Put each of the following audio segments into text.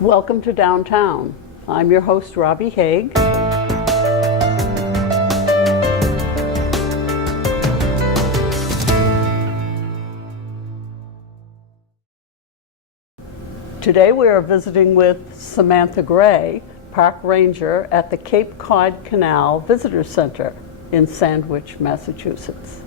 Welcome to Downtown. I'm your host, Robbie Haig. Today we are visiting with Samantha Gray, Park Ranger at the Cape Cod Canal Visitor Center in Sandwich, Massachusetts.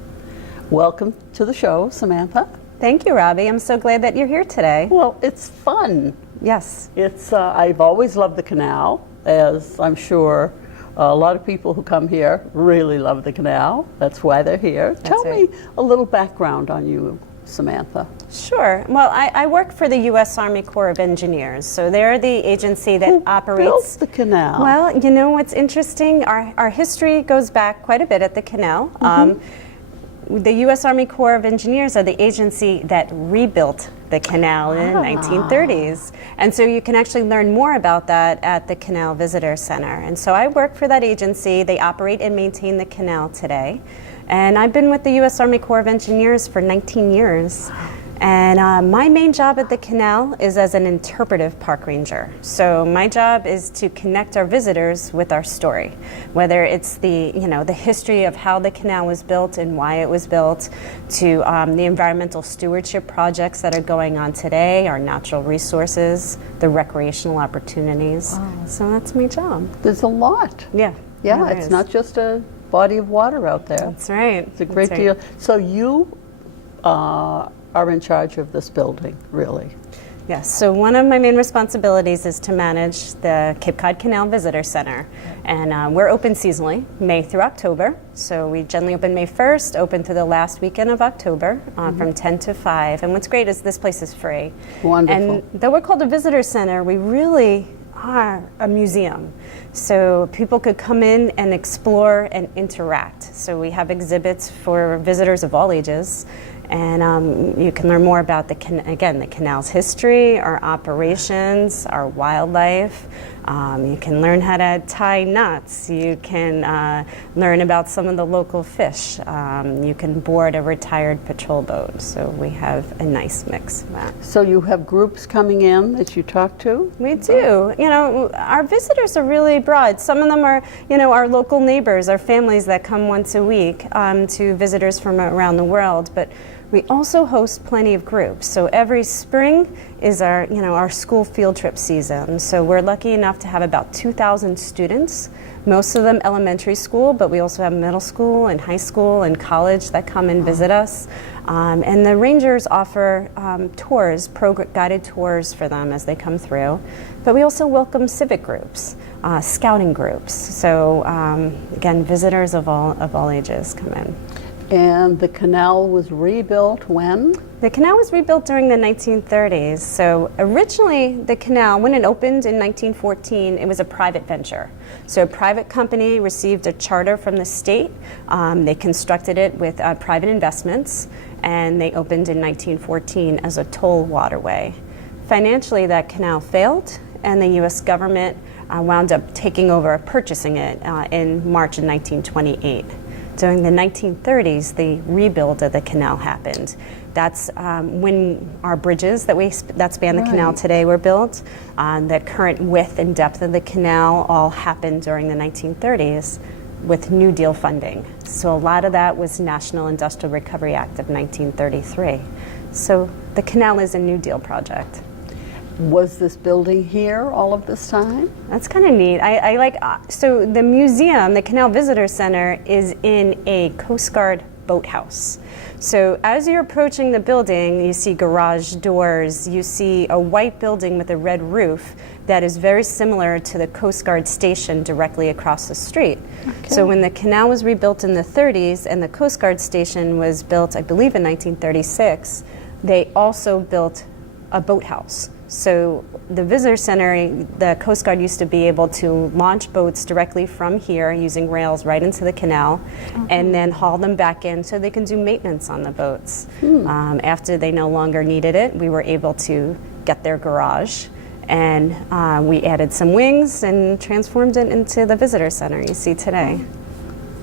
Welcome to the show, Samantha. Thank you, Robbie. I'm so glad that you're here today. Well, it's fun. Yes. I've always loved the canal, as I'm sure a lot of people who come here really love the canal. That's why they're here. Tell me a little background on you, Samantha. Sure. Well, I work for the U.S. Army Corps of Engineers, so they're the agency that operates. Built the canal? Well, you know what's interesting? Our history goes back quite a bit at the canal. The U.S. Army Corps of Engineers are the agency that rebuilt the canal in the 1930s. And so you can actually learn more about that at the Canal Visitor Center. And so I work for that agency. They operate and maintain the canal today. And I've been with the U.S. Army Corps of Engineers for 19 years. And my main job at the canal is as an interpretive park ranger. So my job is to connect our visitors with our story, whether it's the history of how the canal was built and why it was built, to the environmental stewardship projects that are going on today, our natural resources, the recreational opportunities. Wow. So that's my job. There's a lot. Yeah. Yeah, it's not just a body of water out there. That's right. It's a great deal. So you are in charge of this building, really? Yes, so one of my main responsibilities is to manage the Cape Cod Canal Visitor Center. And we're open seasonally, May through October. So we generally open May 1st, open through the last weekend of October from 10 to 5. And what's great is this place is free. Wonderful. And though we're called a visitor center, we really are a museum. So people could come in and explore and interact. So we have exhibits for visitors of all ages. And you can learn more about the canal's history, our operations, our wildlife. You can learn how to tie knots. You can learn about some of the local fish. You can board a retired patrol boat. So we have a nice mix of that. So you have groups coming in that you talk to? We do. You know, our visitors are really broad. Some of them are, our local neighbors, our families that come once a week to visitors from around the world. But we also host plenty of groups. So every spring is our school field trip season. So we're lucky enough to have about 2,000 students, most of them elementary school, but we also have middle school and high school and college that come and visit us. And the rangers offer tours, guided tours for them as they come through. But we also welcome civic groups, scouting groups. So again, visitors of all ages come in. And the canal was rebuilt when? The canal was rebuilt during the 1930s. So originally the canal, when it opened in 1914, it was a private venture. So a private company received a charter from the state. They constructed it with private investments, and they opened in 1914 as a toll waterway. Financially, that canal failed, and the U.S. government wound up taking over, purchasing it in March of 1928. During the 1930s, the rebuild of the canal happened. That's when our bridges that span the canal today were built. The current width and depth of the canal all happened during the 1930s with New Deal funding. So a lot of that was National Industrial Recovery Act of 1933. So the canal is a New Deal project. Was this building here all of this time? That's kind of neat. I like, so the museum, the Canal Visitor Center, is in a Coast Guard boathouse. So as you're approaching the building, you see garage doors, you see a white building with a red roof that is very similar to the Coast Guard station directly across the street. Okay. So when the canal was rebuilt in the 30s and the Coast Guard station was built, I believe in 1936, they also built a boathouse. So the visitor center, the Coast Guard used to be able to launch boats directly from here using rails right into the canal, and then haul them back in so they can do maintenance on the boats. After they no longer needed it, we were able to get their garage, and we added some wings and transformed it into the visitor center you see today.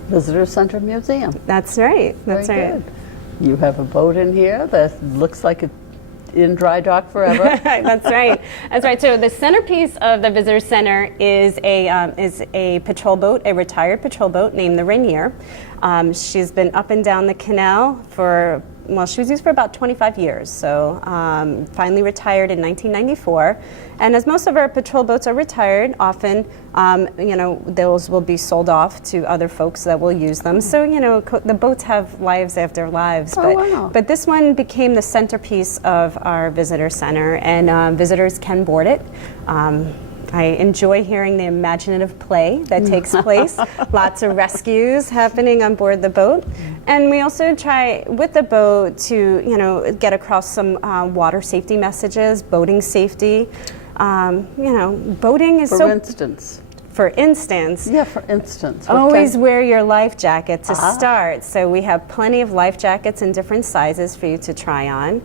Visitor Center Museum. That's right. That's Very right. good. You have a boat in here that looks like it in dry dock forever. That's right. That's right. So the centerpiece of the visitor center is a patrol boat, a retired patrol boat named the Rainier. She's been up and down the canal for, well, she was used for about 25 years, so finally retired in 1994. And as most of our patrol boats are retired, often, those will be sold off to other folks that will use them. So, the boats have lives after lives. But this one became the centerpiece of our visitor center, and visitors can board it. I enjoy hearing the imaginative play that takes place. Lots of rescues happening on board the boat. And we also try with the boat to, get across some water safety messages, boating safety. Boating is For instance. Yeah, for instance. Always wear your life jacket to start. So we have plenty of life jackets in different sizes for you to try on.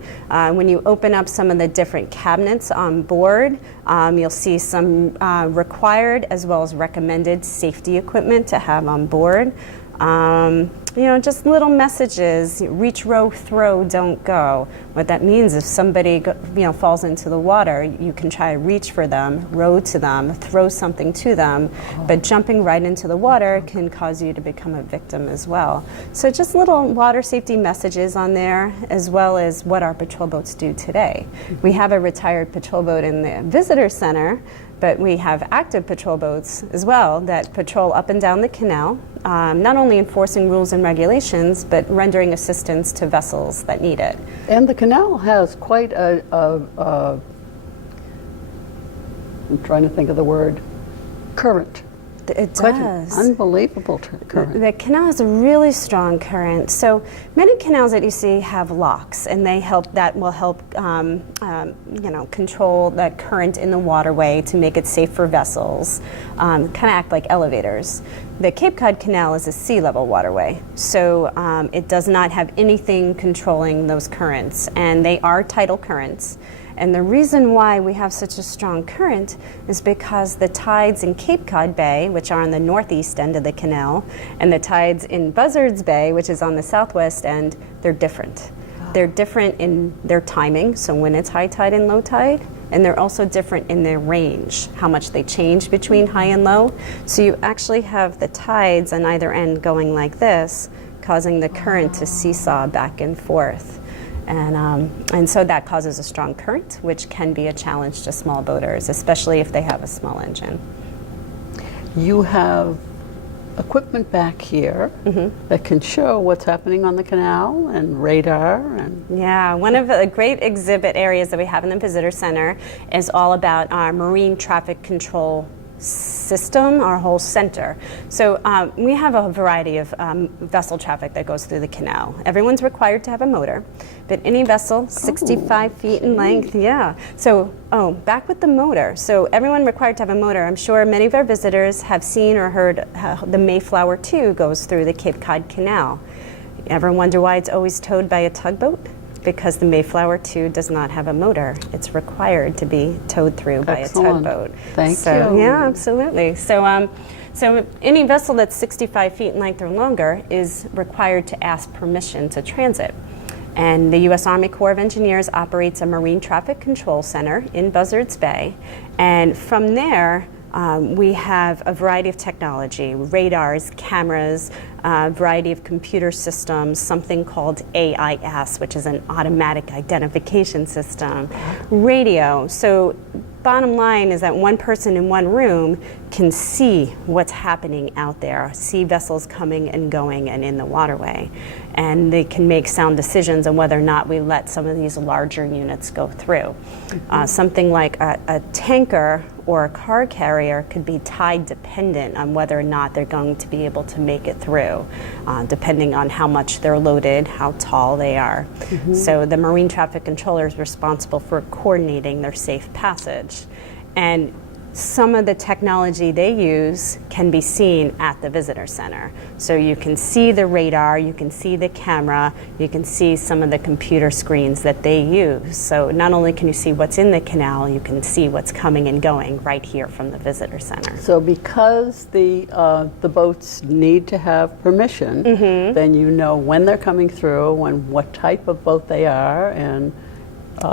When you open up some of the different cabinets on board, you'll see some required as well as recommended safety equipment to have on board. Just little messages, reach, row, throw, don't go. What that means, if somebody falls into the water, you can try to reach for them, row to them, throw something to them, but jumping right into the water can cause you to become a victim as well. So just little water safety messages on there, as well as what our patrol boats do today. We have a retired patrol boat in the visitor center, but we have active patrol boats as well that patrol up and down the canal, not only enforcing rules and regulations, but rendering assistance to vessels that need it. And the canal has quite I'm trying to think of the word, current. It Quite does. an unbelievable current. The canal has a really strong current. So many canals that you see have locks, and that will help control that current in the waterway to make it safe for vessels, kind of act like elevators. The Cape Cod Canal is a sea level waterway, so it does not have anything controlling those currents, and they are tidal currents. And the reason why we have such a strong current is because the tides in Cape Cod Bay, which are on the northeast end of the canal, and the tides in Buzzards Bay, which is on the southwest end, they're different. They're different in their timing, so when it's high tide and low tide, and they're also different in their range, how much they change between high and low. So you actually have the tides on either end going like this, causing the current to seesaw back and forth. And so that causes a strong current, which can be a challenge to small boaters, especially if they have a small engine. You have equipment back here that can show what's happening on the canal, and radar. Yeah, one of the great exhibit areas that we have in the visitor center is all about our marine traffic control system, our whole center. So we have a variety of vessel traffic that goes through the canal. Everyone's required to have a motor, but any vessel 65 feet in length, So, back with the motor. So everyone required to have a motor. I'm sure many of our visitors have seen or heard how the Mayflower 2 goes through the Cape Cod Canal. You ever wonder why it's always towed by a tugboat? Because the Mayflower 2 does not have a motor. It's required to be towed through by a tugboat. Thank you. Yeah, absolutely. So any vessel that's 65 feet in length or longer is required to ask permission to transit. And the U.S. Army Corps of Engineers operates a marine traffic control center in Buzzards Bay. And from there, we have a variety of technology, radars, cameras, a variety of computer systems, something called AIS, which is an automatic identification system, radio. So bottom line is that one person in one room can see what's happening out there, see vessels coming and going and in the waterway. And they can make sound decisions on whether or not we let some of these larger units go through. Something like a tanker or a car carrier could be tide dependent on whether or not they're going to be able to make it through, depending on how much they're loaded, how tall they are. So the marine traffic controller is responsible for coordinating their safe passage. And some of the technology they use can be seen at the visitor center. So you can see the radar, you can see the camera, you can see some of the computer screens that they use. So not only can you see what's in the canal, you can see what's coming and going right here from the visitor center. So because the boats need to have permission, then you know when they're coming through and what type of boat they are, and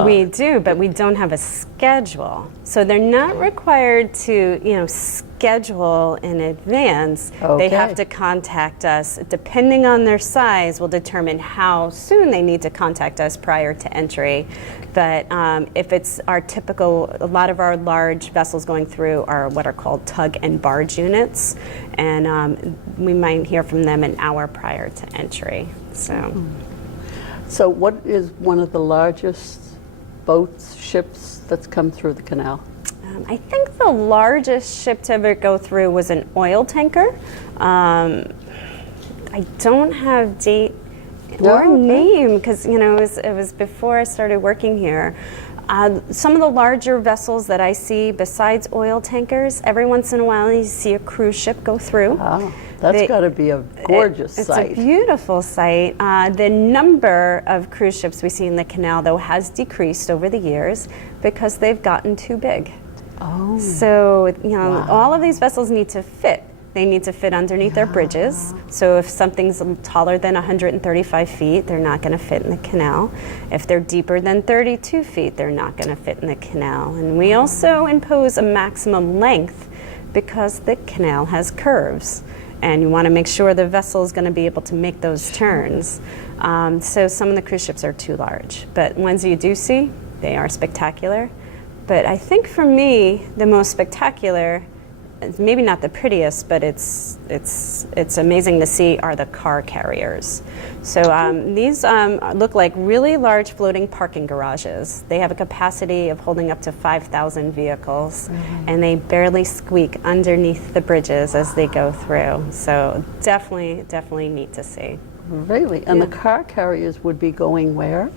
We do, but we don't have a schedule. So they're not required to, schedule in advance. They have to contact us. Depending on their size will determine how soon they need to contact us prior to entry. But if it's our typical, a lot of our large vessels going through are what are called tug and barge units, and we might hear from them an hour prior to entry. So what is one of the largest boats, ships that's come through the canal? I think the largest ship to ever go through was an oil tanker. I don't have date or name because it was before I started working here. Some of the larger vessels that I see besides oil tankers, every once in a while you see a cruise ship go through. Oh, that's got to be a gorgeous sight. It's a beautiful sight. The number of cruise ships we see in the canal, though, has decreased over the years because they've gotten too big. Oh. So, all of these vessels need to fit. They need to fit underneath their bridges. So if something's taller than 135 feet, they're not going to fit in the canal. If they're deeper than 32 feet, they're not going to fit in the canal. And we also impose a maximum length because the canal has curves. And you want to make sure the vessel is going to be able to make those turns. So some of the cruise ships are too large. But ones you do see, they are spectacular. But I think for me, the most spectacular, maybe not the prettiest, but it's amazing to see, are the car carriers. So these look like really large floating parking garages. They have a capacity of holding up to 5,000 vehicles, and they barely squeak underneath the bridges as they go through. So definitely neat to see. Really? And the car carriers would be going where?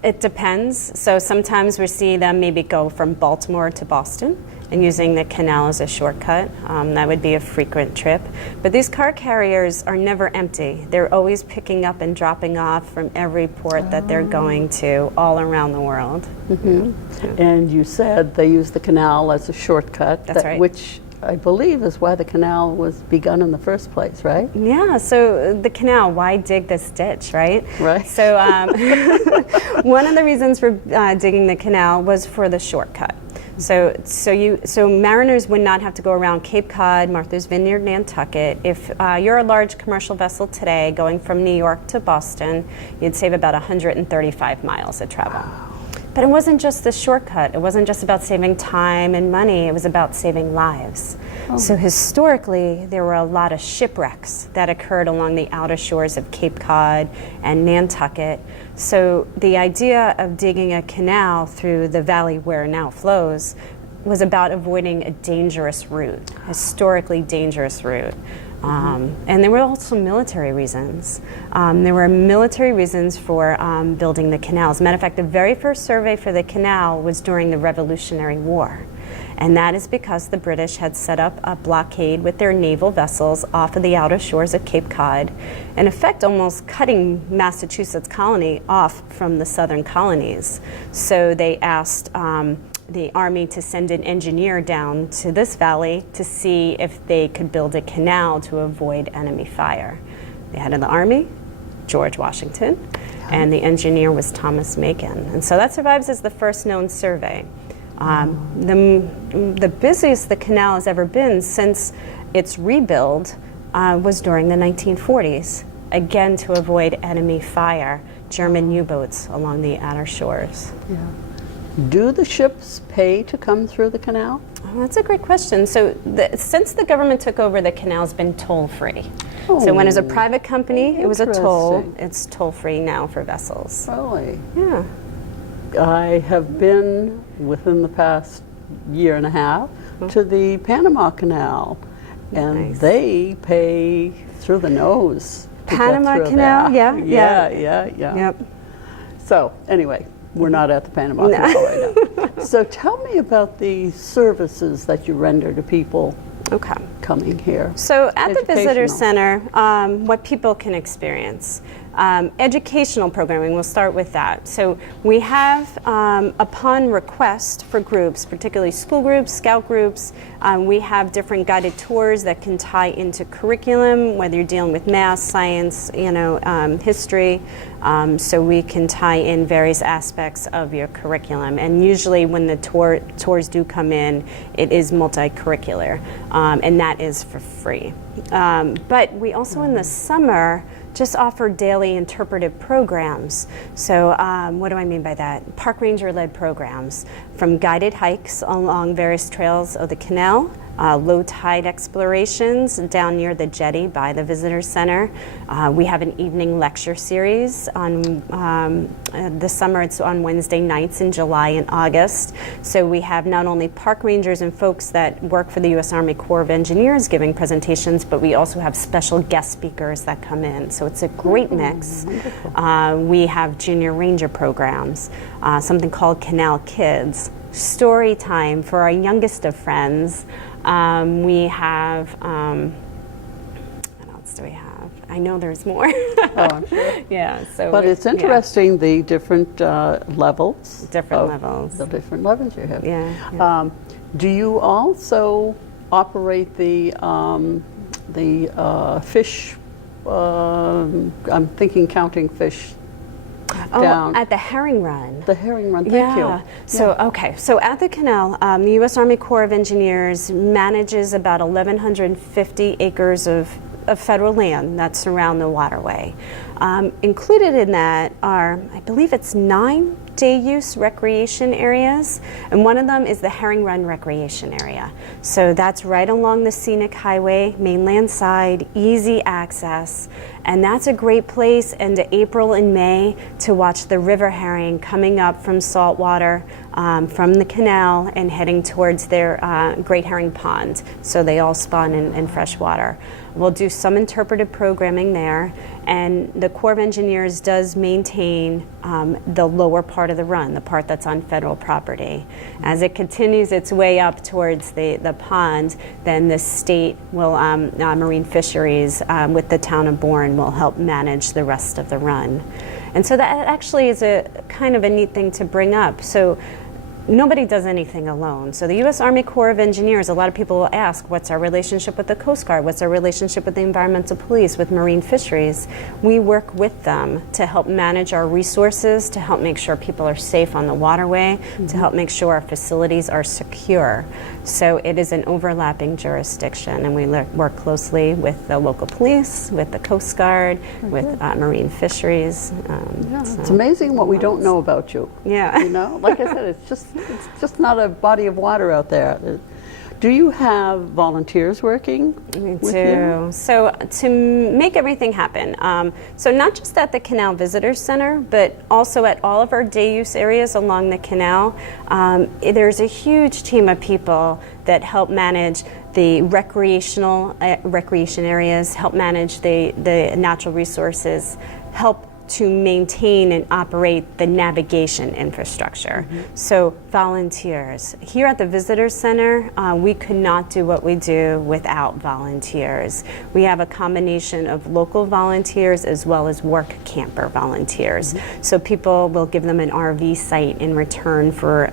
It depends. So sometimes we see them maybe go from Baltimore to Boston and using the canal as a shortcut. That would be a frequent trip. But these car carriers are never empty. They're always picking up and dropping off from every port that they're going to all around the world. And you said they use the canal as a shortcut. That's right. Which I believe is why the canal was begun in the first place, right? Yeah, so the canal, why dig this ditch, right? Right. So one of the reasons for digging the canal was for the shortcut. So mariners would not have to go around Cape Cod, Martha's Vineyard, Nantucket. If you're a large commercial vessel today going from New York to Boston, you'd save about 135 miles of travel. But it wasn't just the shortcut. It wasn't just about saving time and money. It was about saving lives. So historically, there were a lot of shipwrecks that occurred along the outer shores of Cape Cod and Nantucket. So the idea of digging a canal through the valley where it now flows was about avoiding a dangerous route, historically dangerous route. And there were also military reasons. There were military reasons for building the canal. As a matter of fact, the very first survey for the canal was during the Revolutionary War. And that is because the British had set up a blockade with their naval vessels off of the outer shores of Cape Cod, in effect almost cutting Massachusetts colony off from the southern colonies. So they asked the Army to send an engineer down to this valley to see if they could build a canal to avoid enemy fire. The head of the Army, George Washington, and the engineer was Thomas Macon. And so that survives as the first known survey. The busiest the canal has ever been since its rebuild was during the 1940s, again to avoid enemy fire, German U-boats along the outer shores. Do the ships pay to come through the canal? Oh, that's a great question. So since the government took over, the canal's been toll-free. So when it was a private company, it was a toll. It's toll-free now for vessels. Really? Yeah. I have been, within the past year and a half, to the Panama Canal, and they pay through the nose to Panama get through Canal? there. Yeah. Yep. So, anyway, we're not at the Panama Canal right now. So tell me about the services that you render to people coming here? So at the Visitor Educational. Center, what people can experience. Educational programming, we'll start with that. So we have, upon request for groups, particularly school groups, scout groups, we have different guided tours that can tie into curriculum, whether you're dealing with math, science, history. So we can tie in various aspects of your curriculum. And usually when the tours do come in, it is multi-curricular, and that is for free. But we also in the summer just offer daily interpretive programs. So what do I mean by that? Park ranger-led programs, from guided hikes along various trails of the canal, low tide explorations down near the jetty by the Visitor Center. We have an evening lecture series on this summer. It's on Wednesday nights in July and August. So we have not only park rangers and folks that work for the U.S. Army Corps of Engineers giving presentations, but we also have special guest speakers that come in. So it's a great mix. We have junior ranger programs, something called Canal Kids, story time for our youngest of friends. We have, what else do we have? I know there's more. Oh, I'm sure. Yeah. So, But it's interesting, the different levels. Different levels. The different levels you have. Yeah. Do you also operate the fish? I'm thinking counting fish. Down. At the herring run. The herring run, thank you. So, okay, so at the canal, the U.S. Army Corps of Engineers manages about 1,150 acres of federal land that surround the waterway. Included in that are, I believe it's 9 day-use recreation areas, and one of them is the Herring Run Recreation Area. So that's right along the scenic highway, mainland side, easy access, and that's a great place into April and May to watch the river herring coming up from saltwater from the canal and heading towards their Great Herring Pond. So they all spawn in fresh water. We'll do some interpretive programming there, and the Corps of Engineers does maintain the lower part of the run, the part that's on federal property. As it continues its way up towards the pond, then the state will, Marine Fisheries with the town of Bourne will help manage the rest of the run. And so that actually is a kind of a neat thing to bring up. So nobody does anything alone. So the U.S. Army Corps of Engineers, a lot of people will ask, what's our relationship with the Coast Guard? What's our relationship with the Environmental Police, with Marine Fisheries? We work with them to help manage our resources, to help make sure people are safe on the waterway, to help make sure our facilities are secure. So it is an overlapping jurisdiction, and we work closely with the local police, with the Coast Guard, with Marine Fisheries. It's amazing what we don't know about you. Yeah. You know, like I said, it's just not a body of water out there. Do you have volunteers working with you? So to make everything happen, so not just at the Canal Visitor Center, but also at all of our day use areas along the canal, there's a huge team of people that help manage the recreation areas, help manage the natural resources, help to maintain and operate the navigation infrastructure. So volunteers. Here at the Visitor Center, we could not do what we do without volunteers. We have a combination of local volunteers as well as work camper volunteers. So people will give them an RV site in return for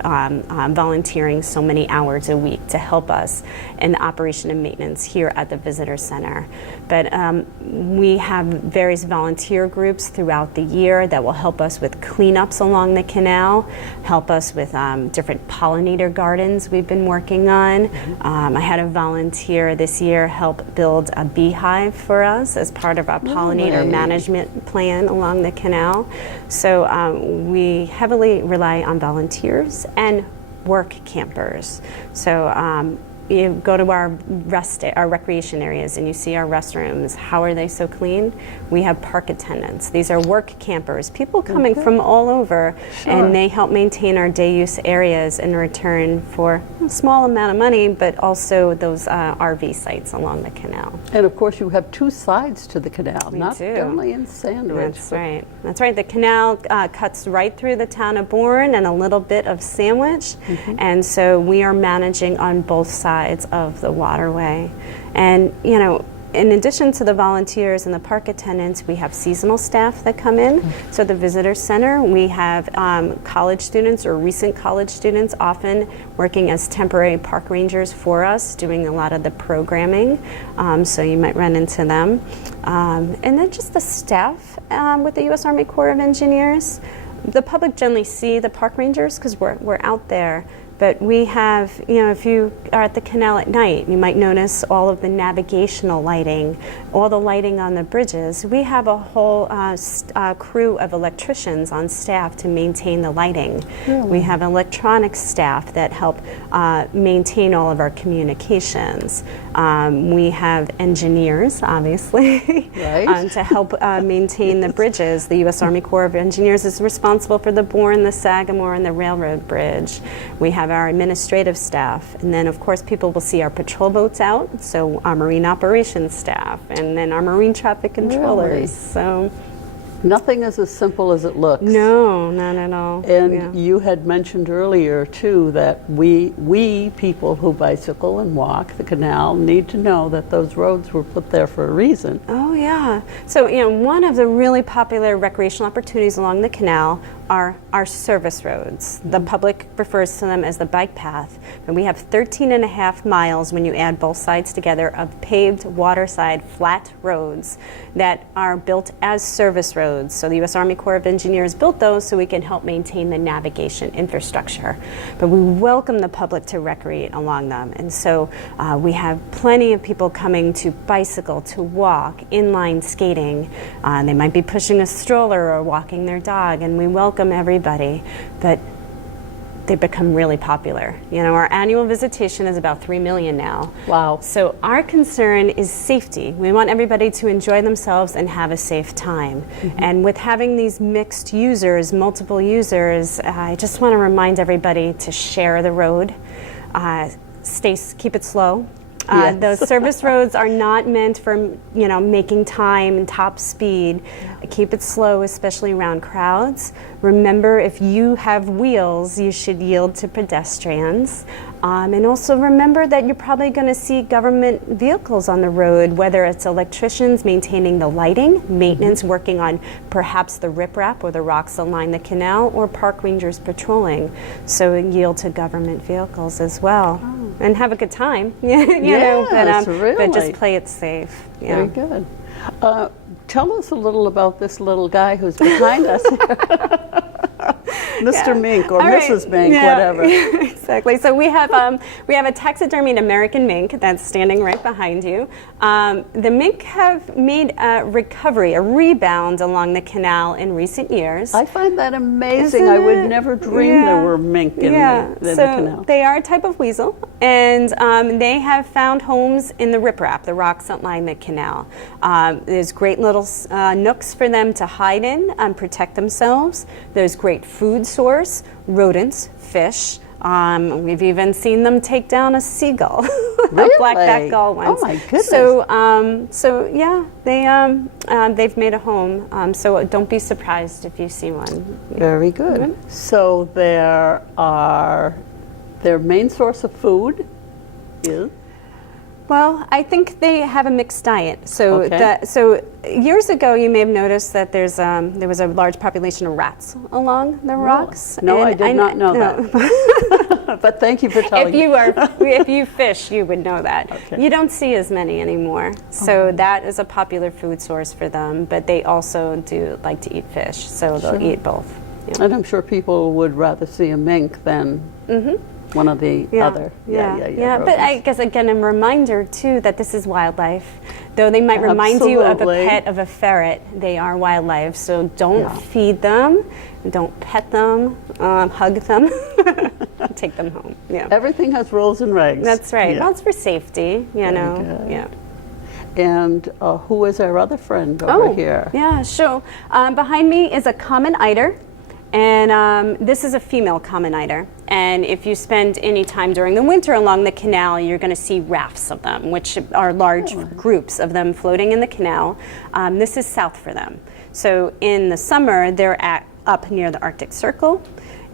volunteering so many hours a week to help us in the operation and maintenance here at the Visitor Center. But we have various volunteer groups throughout the year that will help us with cleanups along the canal, help us with different pollinator gardens we've been working on. I had a volunteer this year help build a beehive for us as part of our pollinator management plan along the canal. So we heavily rely on volunteers and work campers. So you go to our recreation areas and you see our restrooms. How are they so clean? We have park attendants. These are work campers, people coming from all over, and they help maintain our day use areas in return for a small amount of money, but also those RV sites along the canal. And of course you have two sides to the canal, We not do. only in Sandwich. That's right. That's right. The canal cuts right through the town of Bourne and a little bit of Sandwich, and so we are managing on both sides sides of the waterway. And, you know, in addition to the volunteers and the park attendants, we have seasonal staff that come in. So the visitor center, we have college students or recent college students often working as temporary park rangers for us, doing a lot of the programming. So you might run into them. And then just the staff with the U.S. Army Corps of Engineers. The public generally see the park rangers because we're out there. But we have, you know, if you are at the canal at night, you might notice all of the navigational lighting, all the lighting on the bridges. We have a whole crew of electricians on staff to maintain the lighting. Really? We have electronic staff that help maintain all of our communications. We have engineers, obviously, Right. to help maintain the bridges. The U.S. Army Corps of Engineers is responsible for the Bourne, the Sagamore, and the Railroad Bridge. We have our administrative staff, and then of course people will see our patrol boats out, so our marine operations staff, and then our marine traffic controllers. Really? So Nothing is as simple as it looks. no, not at all. And Yeah. you had mentioned earlier too that we people who bicycle and walk the canal need to know that those roads were put there for a reason. Oh yeah. So, you know, one of the really popular recreational opportunities along the canal are our service roads. The public refers to them as the bike path. And we have 13 and a half miles when you add both sides together of paved waterside flat roads that are built as service roads. So the U.S. Army Corps of Engineers built those so we can help maintain the navigation infrastructure. But we welcome the public to recreate along them. And so we have plenty of people coming to bicycle, to walk, inline skating. They might be pushing a stroller or walking their dog, and we welcome everybody. But they become really popular. You know, our annual visitation is about 3 million now. Wow. So our concern is safety. We want everybody to enjoy themselves and have a safe time. And with having these mixed users, multiple users, I just want to remind everybody to share the road. Keep it slow. Yes. Those service roads are not meant for, you know, making time and top speed. Keep it slow, especially around crowds. Remember, if you have wheels, you should yield to pedestrians. And also remember that you're probably going to see government vehicles on the road, whether it's electricians maintaining the lighting, maintenance working on perhaps the riprap or the rocks that line the canal, or park rangers patrolling. So yield to government vehicles as well. And have a good time, you know, Yes, but just really. play it safe. Yeah. Very good. Tell us a little about this little guy who's behind us here. Mr. Mink or All right. Mrs. Mink, Yeah, whatever. exactly. So we have a taxidermied American mink that's standing right behind you. The mink have made a recovery, a rebound along the canal in recent years. I find that amazing. Isn't I would it? never dream Yeah. there were mink in, the so canal. they are a type of weasel, and they have found homes in the riprap, the rocks that line the canal. There's great little nooks for them to hide in and protect themselves. There's great food source, rodents, fish. We've even seen them take down a seagull, Really? a black-backed gull once. Oh my goodness. So yeah, they've made a home. So don't be surprised if you see one. Very good. So their main source of food is? Well, I think they have a mixed diet. So, Okay. so years ago, you may have noticed that there was a large population of rats along the rocks. No, I And did not know that. But thank you for telling me. If you fish, you would know that. Okay. You don't see as many anymore. So that is a popular food source for them. But they also do like to eat fish, so they'll eat both. Yeah. And I'm sure people would rather see a mink than one of the other. Yeah. But I guess again, a reminder too that this is wildlife. Though they might remind you of a Absolutely. pet of a ferret, they are wildlife. So don't feed them, don't pet them, hug them, take them home. Yeah, Everything has rules and regs. that's right. Yeah. Well, it's for safety, you know. good. Yeah. And who is our other friend over here? Yeah, sure. Behind me is a common eider, and this is a female common eider. And if you spend any time during the winter along the canal, you're going to see rafts of them, which are large groups of them floating in the canal. This is south for them. So in the summer, they're up near the Arctic Circle.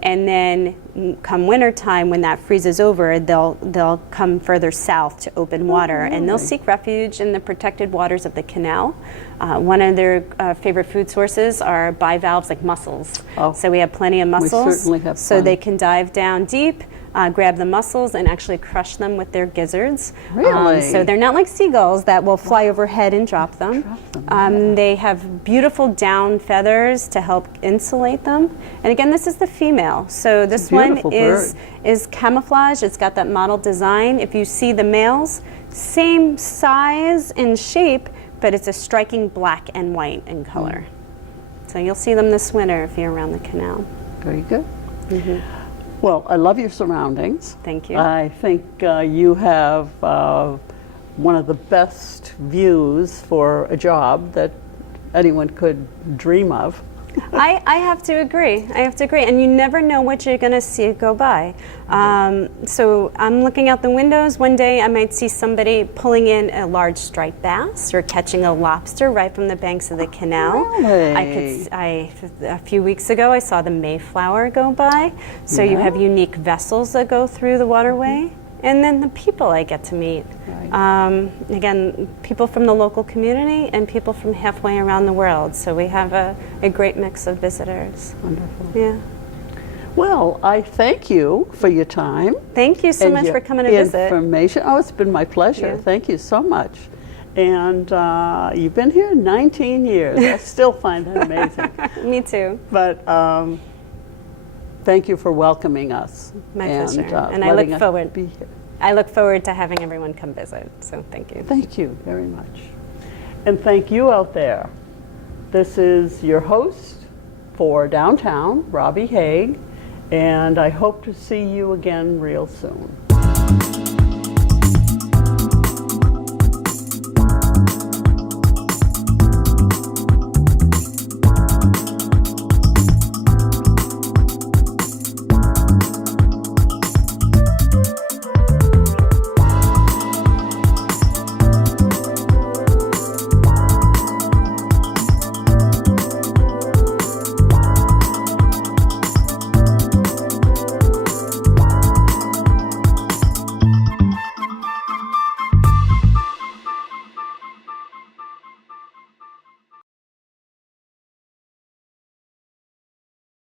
And then come winter time, when that freezes over, they'll come further south to open water, and they'll seek refuge in the protected waters of the canal. One of their favorite food sources are bivalves like mussels. Oh. So we have plenty of mussels. certainly have so plenty. they can dive down deep, grab the mussels, and actually crush them with their gizzards. Really? So they're not like seagulls that will fly overhead and drop them. They have beautiful down feathers to help insulate them. And again, this is the female. So this one beautiful is camouflage. It's got that model design. If you see the males, same size and shape, but it's a striking black and white in color. So you'll see them this winter if you're around the canal. Very good. Well, I love your surroundings. Thank you. I think you have one of the best views for a job that anyone could dream of. I have to agree. I have to agree. And you never know what you're going to see go by. So I'm looking out the windows. One day I might see somebody pulling in a large striped bass or catching a lobster right from the banks of the canal. Really? A few weeks ago I saw the Mayflower go by. So you have unique vessels that go through the waterway. And then the people I get to meet. Again, people from the local community and people from halfway around the world. So we have a great mix of visitors. Wonderful. Yeah. Well, I thank you for your time. Thank you so and much your for coming to visit. Information. Oh, it's been my pleasure. Yeah. Thank you so much. And you've been here 19 years. I still find that amazing. Me too. But thank you for welcoming us. My pleasure. And I letting look us forward. be here. I look forward to having everyone come visit. So thank you. Thank you very much. And thank you out there. This is your host for Downtown, Robbie Haig, and I hope to see you again real soon.